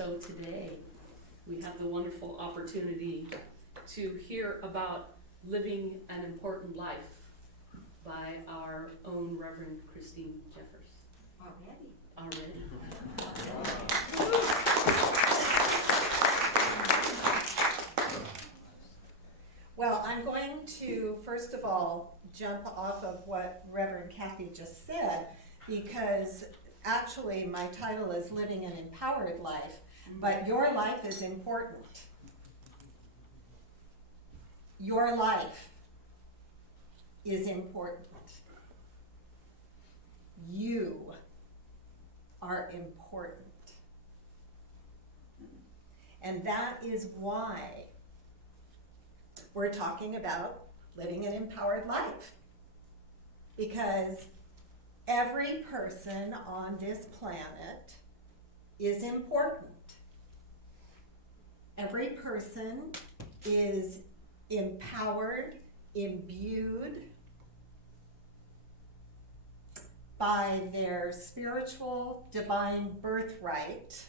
so today we have the wonderful opportunity to hear about living an important life by our own Reverend Christine Jeffers. Already. Well, I'm going to, first of all, jump off of what Reverend Kathy just said, because actually my title is Living an Empowered Life, but your life is important. Your life is important. You are important. And that is why we're talking about living an empowered life. Because every person on this planet is important. Every person is empowered, imbued by their spiritual divine birthright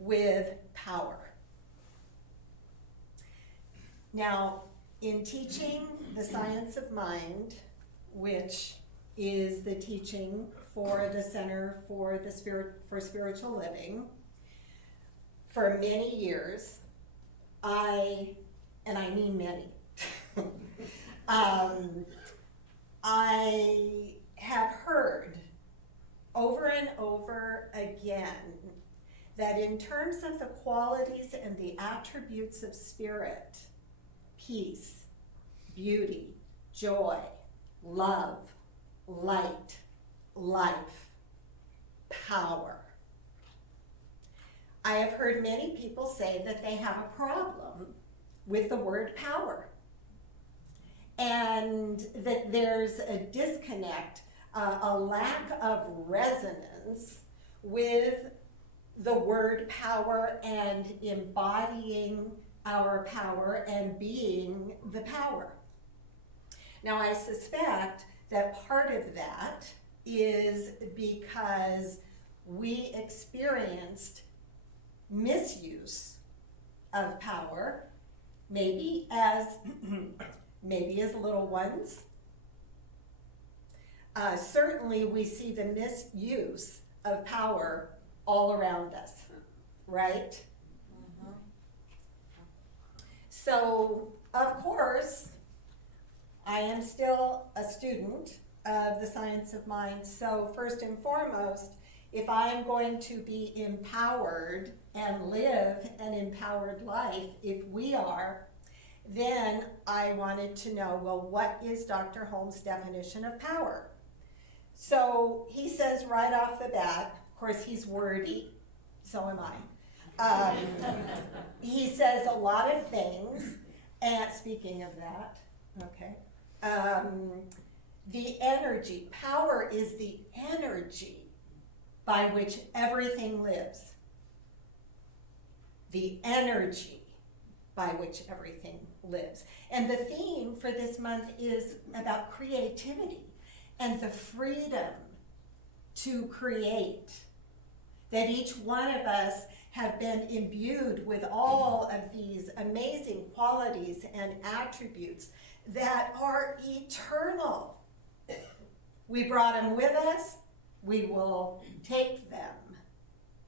with power. Now, in teaching the science of mind, which is the teaching for the Center for Spiritual Living, for many years, I mean many, I have heard over and over again that in terms of the qualities and the attributes of spirit, peace, beauty, joy, love, light, life, power. I have heard many people say that they have a problem with the word power, and that there's a disconnect, a lack of resonance with the word power and embodying our power and being the power. Now, I suspect that part of that is because we experienced misuse of power, maybe as little ones. Certainly we see the misuse of power all around us, right? Mm-hmm. So, of course, I am still a student of the science of mind. So first and foremost, if I'm going to be empowered and live an empowered life, if we are, then I wanted to know, well, what is Dr. Holmes' definition of power? So he says right off the bat, of course he's wordy, so am I. He says a lot of things, and speaking of that, okay. The energy, power is the energy by which everything lives. The energy by which everything lives. And the theme for this month is about creativity and the freedom to create. That each one of us have been imbued with all of these amazing qualities and attributes that are eternal. We brought them with us, we will take them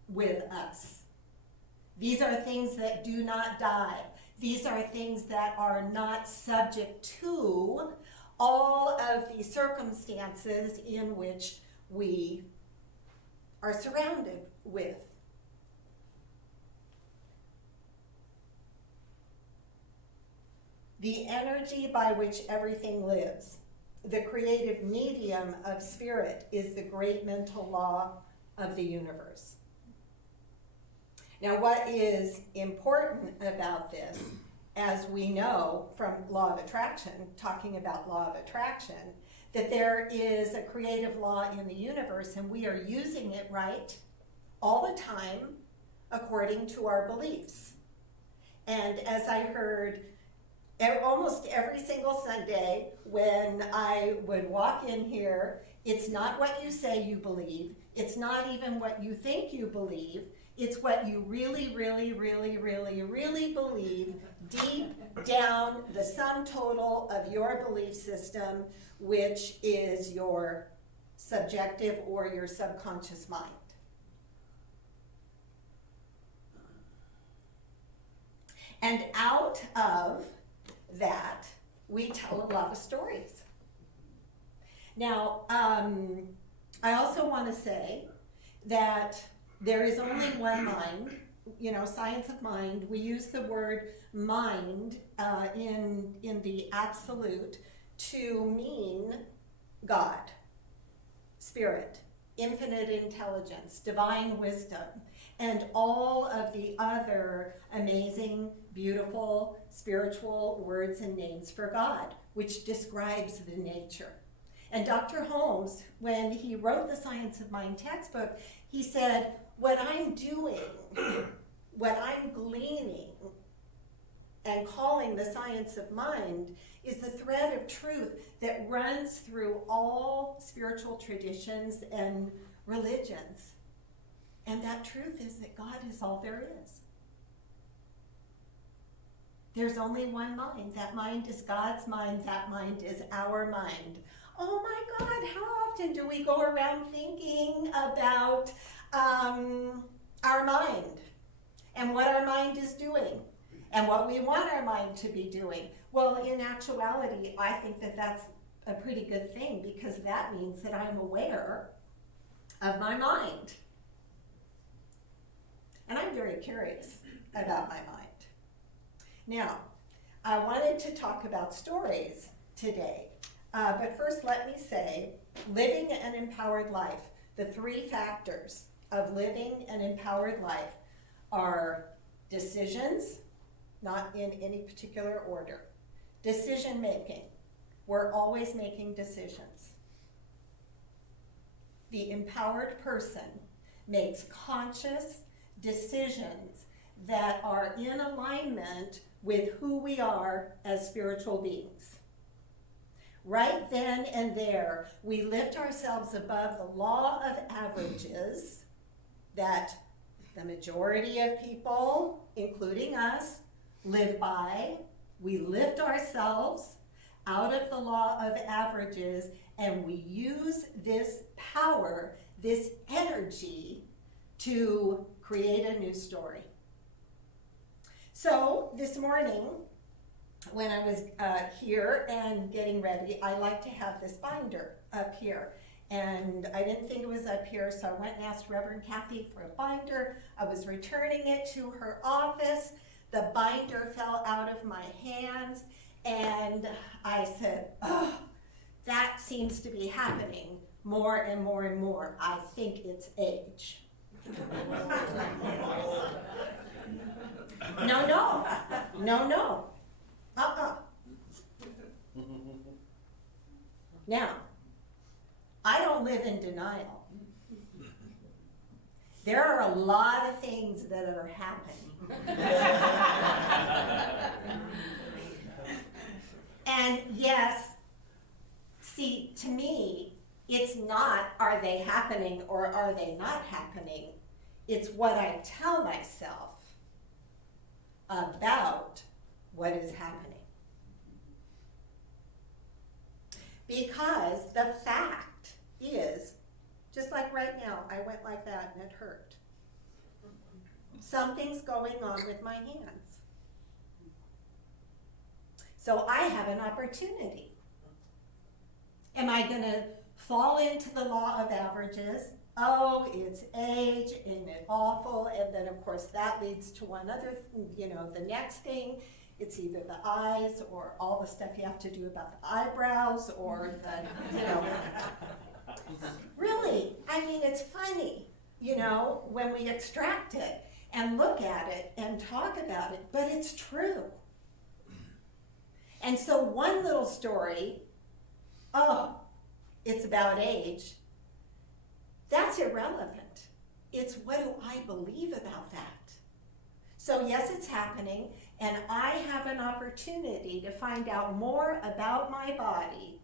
with us. These are things that do not die. These are things that are not subject to all of the circumstances in which we are surrounded with. The energy by which everything lives. The creative medium of spirit is the great mental law of the universe. Now, what is important about this, as we know from law of attraction, talking about law of attraction, that there is a creative law in the universe and we are using it right all the time according to our beliefs. And as I heard almost every single Sunday when I would walk in here, it's not what you say you believe, it's not even what you think you believe, It's what you really, really, really, really, really believe deep down the sum total of your belief system, which is your subjective or your subconscious mind. And out of that, we tell a lot of stories. Now, I also want to say that there is only one mind. Science of mind, we use the word mind in the absolute to mean God, spirit, infinite intelligence, divine wisdom, and all of the other amazing, beautiful, spiritual words and names for God, which describes the nature. And Dr. Holmes, when he wrote the Science of Mind textbook, he said, what I'm doing, what I'm gleaning and calling the science of mind is the thread of truth that runs through all spiritual traditions and religions. And that truth is that God is all there is. There's only one mind. That mind is God's mind. That mind is our mind. Oh my God, how often do we go around thinking about our mind and what our mind is doing and what we want our mind to be doing? Well, in actuality, I think that that's a pretty good thing, because that means that I'm aware of my mind. And I'm very curious about my mind. Now, I wanted to talk about stories today. But first, let me say, living an empowered life, the three factors of living an empowered life are decisions, not in any particular order. Decision making. We're always making decisions. The empowered person makes conscious decisions that are in alignment with who we are as spiritual beings. Right then and there, we lift ourselves above the law of averages that the majority of people, including us, live by. We lift ourselves out of the law of averages, and we use this power, this energy, to create a new story. So this morning, when I was here and getting ready, I like to have this binder up here. And I didn't think it was up here, so I went and asked Reverend Kathy for a binder. I was returning it to her office. The binder fell out of my hands, and I said, oh, that seems to be happening more and more and more. I think it's age. No. Now, I don't live in denial. There are a lot of things that are happening. And yes, see, to me, it's not are they happening or are they not happening. It's what I tell myself about what is happening. Because the fact is, just like right now, I went like that and it hurt. Something's going on with my hands. So I have an opportunity. Am I going to fall into the law of averages? Oh, it's age, isn't it awful? And then, of course, that leads to one other, the next thing. It's either the eyes or all the stuff you have to do about the eyebrows or Really, I mean, it's funny, when we extract it and look at it and talk about it, but it's true. And so one little story, it's about age, that's irrelevant. It's what do I believe about that? So yes, it's happening, and I have an opportunity to find out more about my body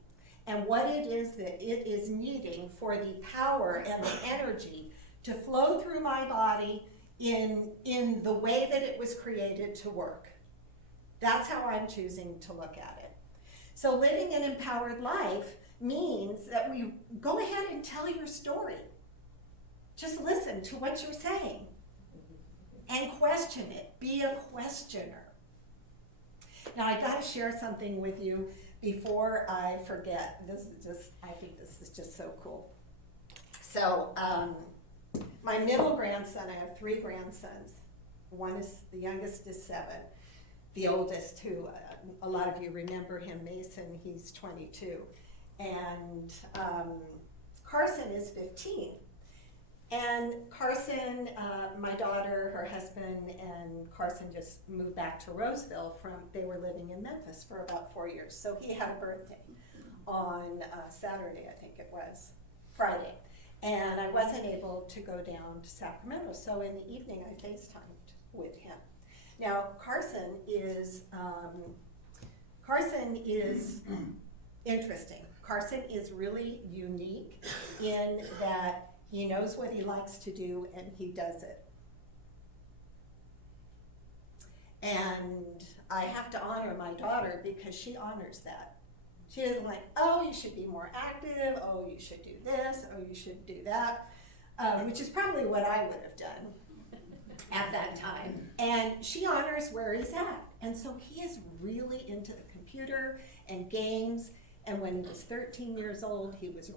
and what it is that it is needing for the power and the energy to flow through my body in the way that it was created to work. That's how I'm choosing to look at it. So living an empowered life means that we go ahead and tell your story. Just listen to what you're saying and question it. Be a questioner. Now I gotta share something with you before I forget. I think this is just so cool. So my middle grandson, I have 3 grandsons. The youngest is 7. The oldest, who a lot of you remember him, Mason, he's 22. And Carson is 15. And Carson, my daughter, her husband, and Carson just moved back to Roseville they were living in Memphis for about 4 years. So he had a birthday on Saturday, I think it was, Friday. And I wasn't able to go down to Sacramento, so in the evening I FaceTimed with him. Now Carson is interesting. Carson is really unique in that he knows what he likes to do and he does it. And I have to honor my daughter because she honors that. She isn't like, oh, you should be more active, oh, you should do this, oh, you should do that, which is probably what I would have done at that time. And she honors where he's at. And so he is really into the computer and games. And when he was 13 years old, he was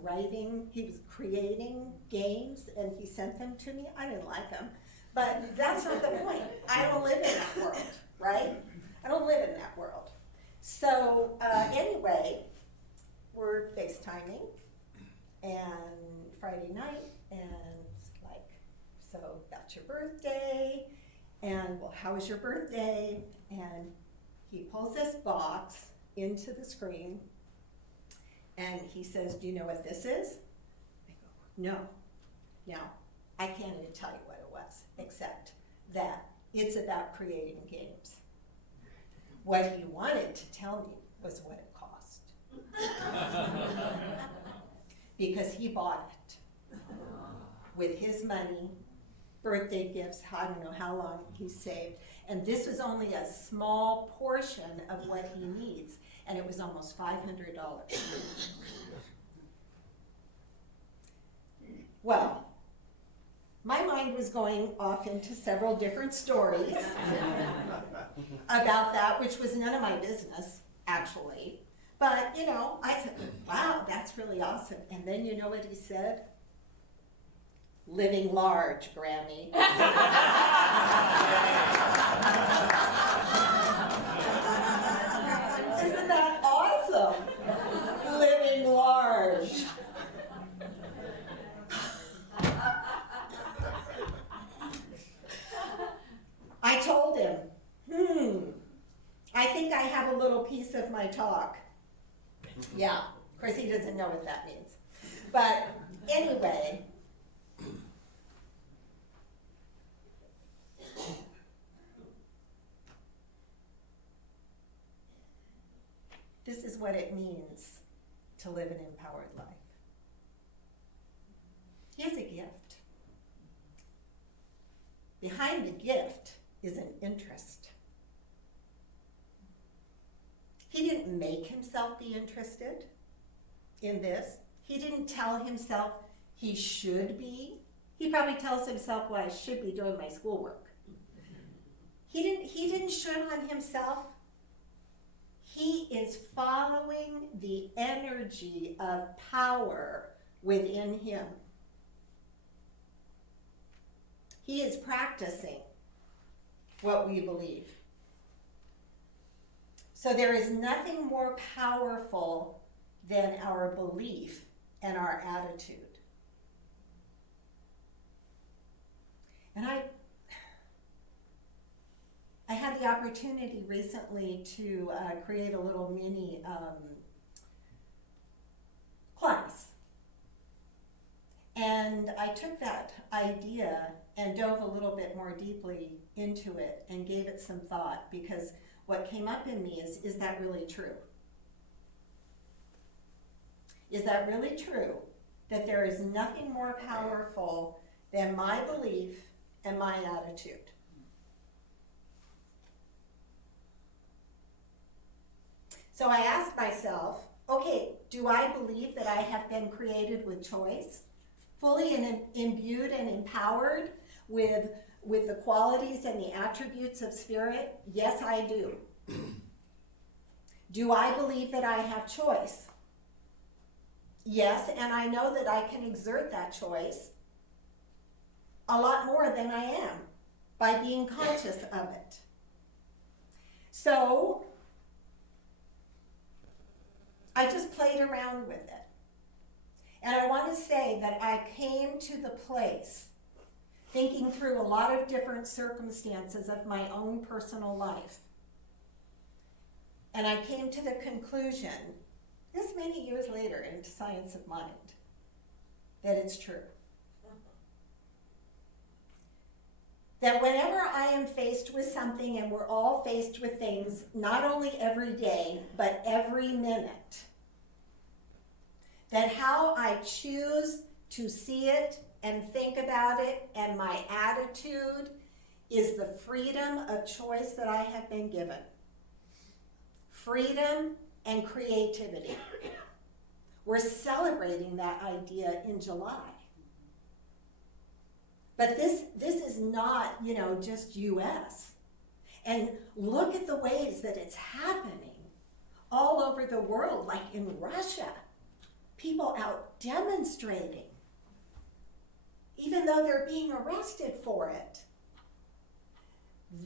creating games, and he sent them to me. I didn't like them, but that's not the point. I don't live in that world, right? I don't live in that world. So anyway, we're FaceTiming, and Friday night, and it's like, so that's your birthday, and well, how was your birthday? And he pulls this box into the screen, and he says, do you know what this is? I go, no. Now, I can't even tell you what it was, except that it's about creating games. What he wanted to tell me was what it cost. Because he bought it with his money, birthday gifts, I don't know how long he saved. And this was only a small portion of what he needs. And it was almost $500. Well, my mind was going off into several different stories about that, which was none of my business, actually. But, you know, I said, wow, that's really awesome. And then you know what he said? Living large, Grammy. Isn't that awesome? Living large. I told him, I think I have a little piece of my talk. Yeah, of course he doesn't know what that means. But anyway, this is what it means to live an empowered life. He has a gift. Behind the gift is an interest. He didn't make himself be interested in this. He didn't tell himself he should be. He probably tells himself, well, I should be doing my schoolwork. He didn't should on himself. He is following the energy of power within him. He is practicing what we believe. So there is nothing more powerful than our belief and our attitude. And I had the opportunity recently to create a little mini class. And I took that idea and dove a little bit more deeply into it and gave it some thought, because what came up in me is that really true? Is that really true? That there is nothing more powerful than my belief and my attitude. So I asked myself, okay, do I believe that I have been created with choice, fully imbued and empowered with the qualities and the attributes of spirit? Yes, I do. Do I believe that I have choice? Yes, and I know that I can exert that choice a lot more than I am by being conscious of it. So I just played around with it. And I want to say that I came to the place, thinking through a lot of different circumstances of my own personal life. And I came to the conclusion, this many years later in Science of Mind, that it's true. That whenever I am faced with something, and we're all faced with things, not only every day, but every minute, that how I choose to see it and think about it and my attitude is the freedom of choice that I have been given. Freedom and creativity. We're celebrating that idea in July. But this is not, just US. And look at the ways that it's happening all over the world, like in Russia. People out demonstrating, even though they're being arrested for it.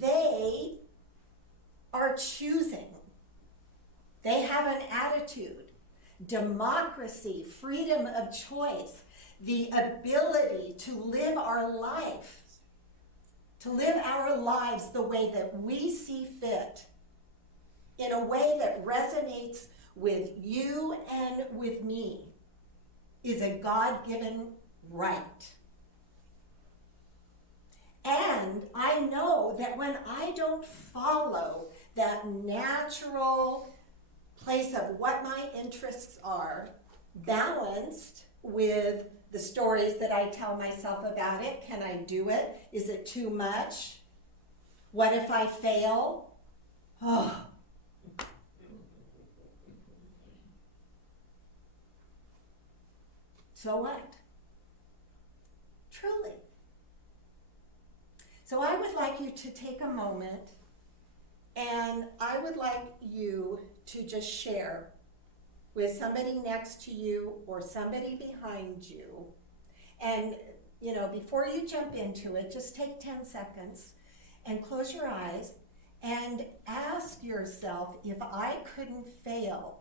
They are choosing. They have an attitude, democracy, freedom of choice, the ability to live our life, to live our lives the way that we see fit, in a way that resonates with you and with me, is a God-given right. And I know that when I don't follow that natural place of what my interests are, balanced with the stories that I tell myself about it. Can I do it? Is it too much? What if I fail? Oh. So what? Truly. So I would like you to take a moment, and I would like you to just share with somebody next to you or somebody behind you. And, before you jump into it, just take 10 seconds and close your eyes and ask yourself, if I couldn't fail,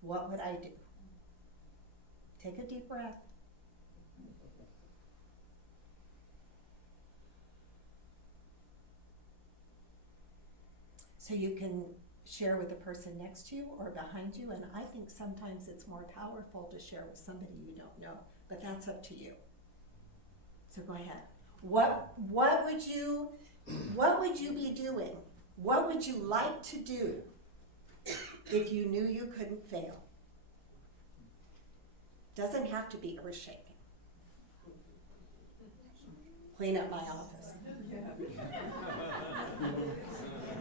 what would I do? Take a deep breath. So you can share with the person next to you or behind you, and I think sometimes it's more powerful to share with somebody you don't know, but that's up to you. So go ahead. What would you be doing? What would you like to do if you knew you couldn't fail? Doesn't have to be earth-shaking. Clean up my office.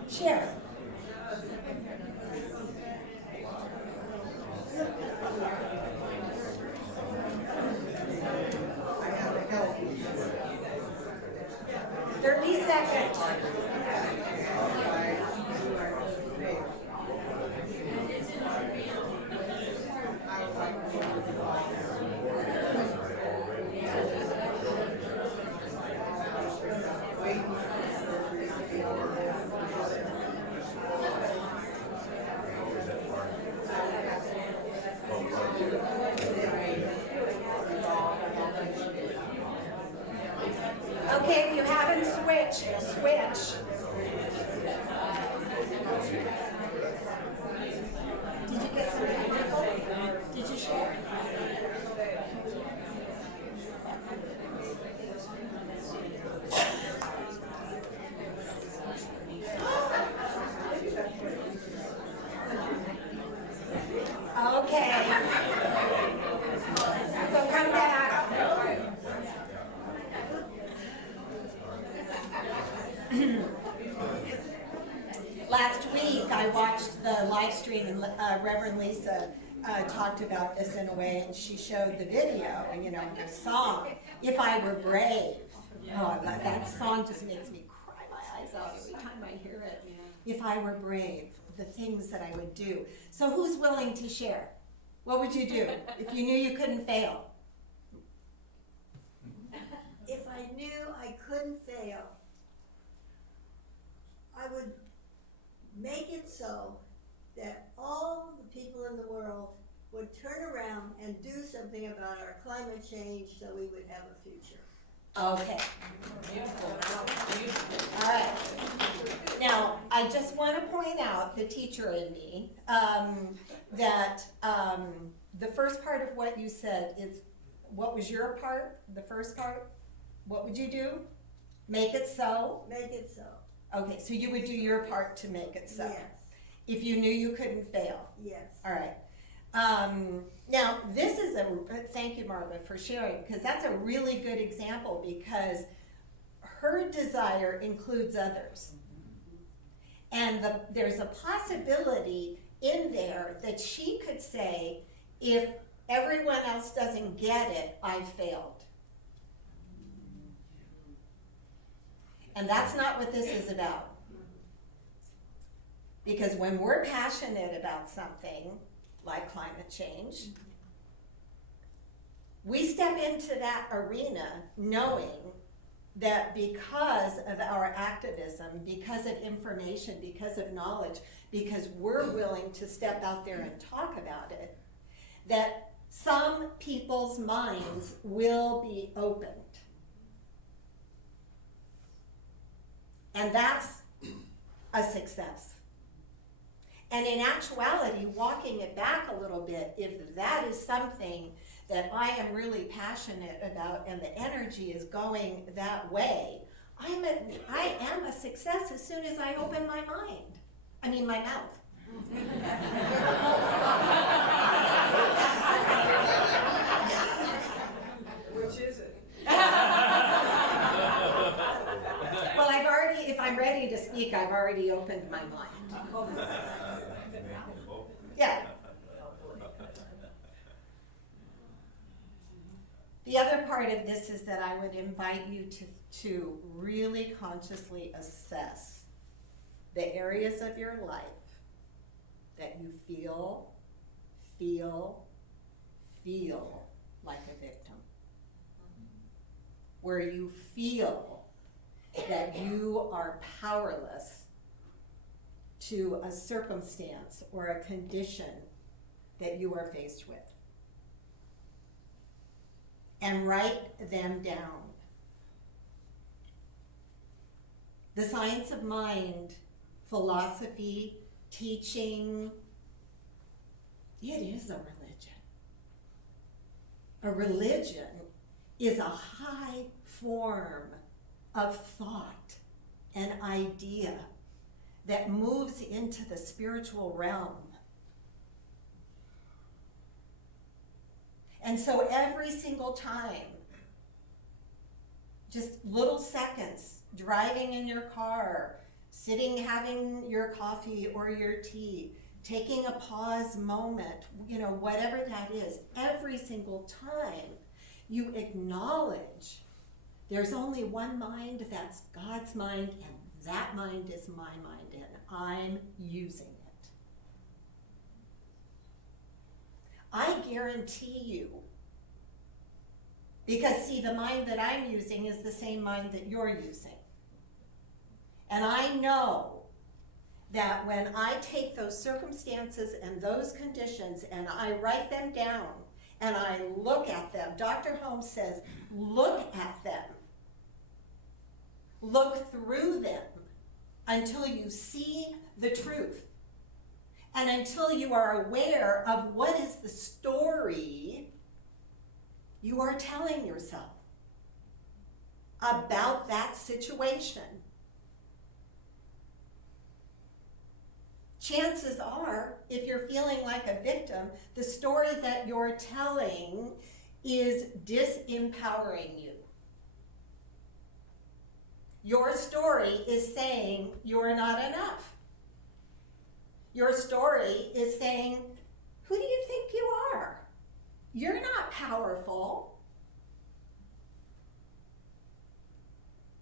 Share. I have to help. 30 seconds. Okay, if you haven't switched, switch. stream, and Reverend Lisa talked about this in a way, and she showed the video, and the song, If I Were Brave. Oh, that song just makes me cry my eyes out every time I hear it. If I were brave, the things that I would do. So who's willing to share? What would you do if you knew you couldn't fail? If I knew I couldn't fail, I would make it so that all the people in the world would turn around and do something about our climate change so we would have a future. Okay. Beautiful. All right. Now, I just want to point out, the teacher in me, that the first part of what you said is, what was your part? The first part? What would you do? Make it so? Make it so. Okay, so you would do your part to make it so. Yes, If you knew you couldn't fail. yes. All right. Now, this is thank you, Marva, for sharing, because that's a really good example, because her desire includes others. And there's a possibility in there that she could say, if everyone else doesn't get it, I failed. And that's not what this is about. Because when we're passionate about something, like climate change, we step into that arena knowing that because of our activism, because of information, because of knowledge, because we're willing to step out there and talk about it, that some people's minds will be opened. And that's a success. And in actuality, walking it back a little bit, if that is something that I am really passionate about and the energy is going that way, I am a success as soon as I open my mouth. Which is it? Well, if I'm ready to speak, I've already opened my mind. Yeah. The other part of this is that I would invite you to really consciously assess the areas of your life that you feel like a victim. Where you feel that you are powerless to a circumstance or a condition that you are faced with. And write them down. The science of mind, philosophy, teaching, it is a religion. A religion is a high form of thought and idea that moves into the spiritual realm. And so every single time, just little seconds, driving in your car, sitting having your coffee or your tea, taking a pause moment, whatever that is, every single time you acknowledge there's only one mind, that's God's mind, and that mind is my mind, and I'm using it. I guarantee you, because see, the mind that I'm using is the same mind that you're using. And I know that when I take those circumstances and those conditions and I write them down and I look at them, Dr. Holmes says, look at them. Look through them until you see the truth. And until you are aware of what is the story you are telling yourself about that situation. Chances are, if you're feeling like a victim, the story that you're telling is disempowering you. Your story is saying you're not enough. Your story is saying, who do you think you are? You're not powerful.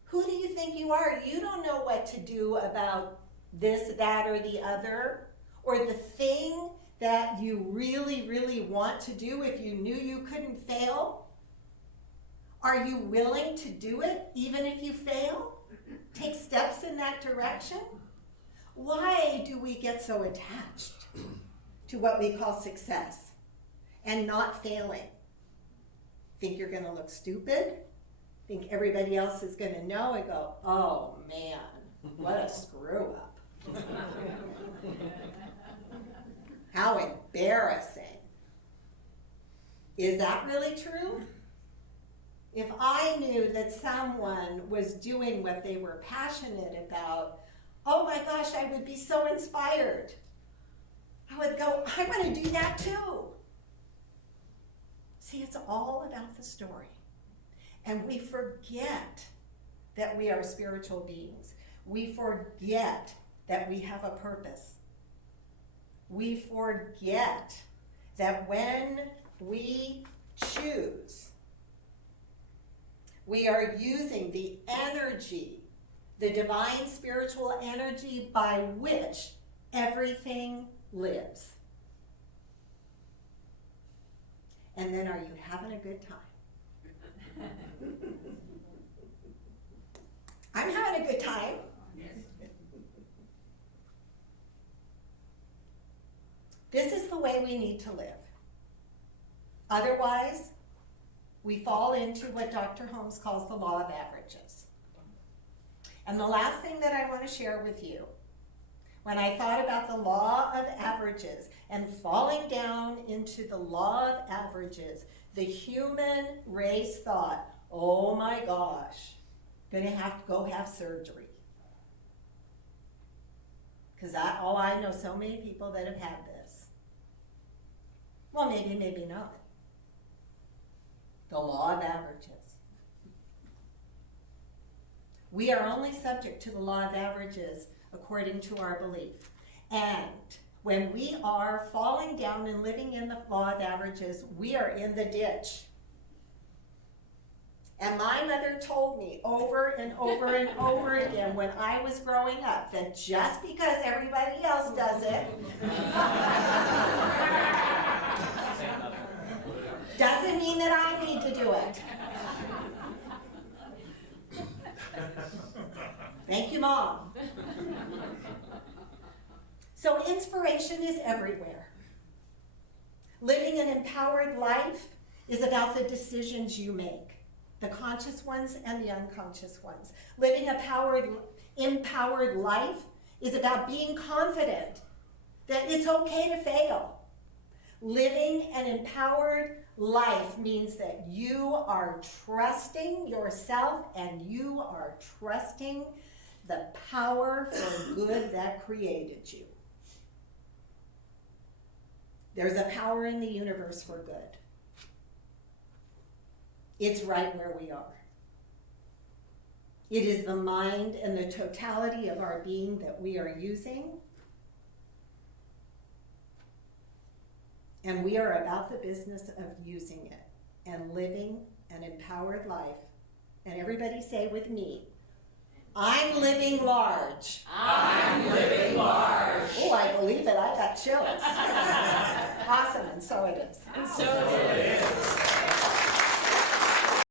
Who do you think you are? You don't know what to do about this, that, or the other, or the thing that you really, really want to do if you knew you couldn't fail. Are you willing to do it even if you fail? Take steps in that direction? Why do we get so attached to what we call success and not failing? Think you're going to look stupid? Think everybody else is going to know and go, oh man, what a screw up. How embarrassing. Is that really true? If I knew that someone was doing what they were passionate about, oh my gosh, I would be so inspired. I would go, I want to do that too. See, it's all about the story. And we forget that we are spiritual beings. We forget that we have a purpose. We forget that when we choose, we are using the energy, the divine spiritual energy by which everything lives. And then are you having a good time? I'm having a good time. This is the way we need to live. Otherwise, we fall into what Dr. Holmes calls the law of averages. And the last thing that I want to share with you, when I thought about the law of averages and falling down into the law of averages, the human race thought, oh my gosh, gonna have to go have surgery. Because I know so many people that have had this. Well, maybe not. The law of averages. We are only subject to the law of averages according to our belief. And when we are falling down and living in the law of averages, we are in the ditch. And my mother told me over and over and over again when I was growing up that just because everybody else does it doesn't mean that I need to do it. Thank you, Mom. So inspiration is everywhere. Living an empowered life is about the decisions you make, the conscious ones and the unconscious ones. Living a empowered life is about being confident that it's okay to fail. Living an empowered life means that you are trusting yourself and you are trusting the power for good that created you. There's a power in the universe for good. It's right where we are. It is the mind and the totality of our being that we are using. And we are about the business of using it and living an empowered life. And everybody say with me, I'm living large. I'm living large. Oh, I believe it. I got chills. Awesome, and so it is. And so it is.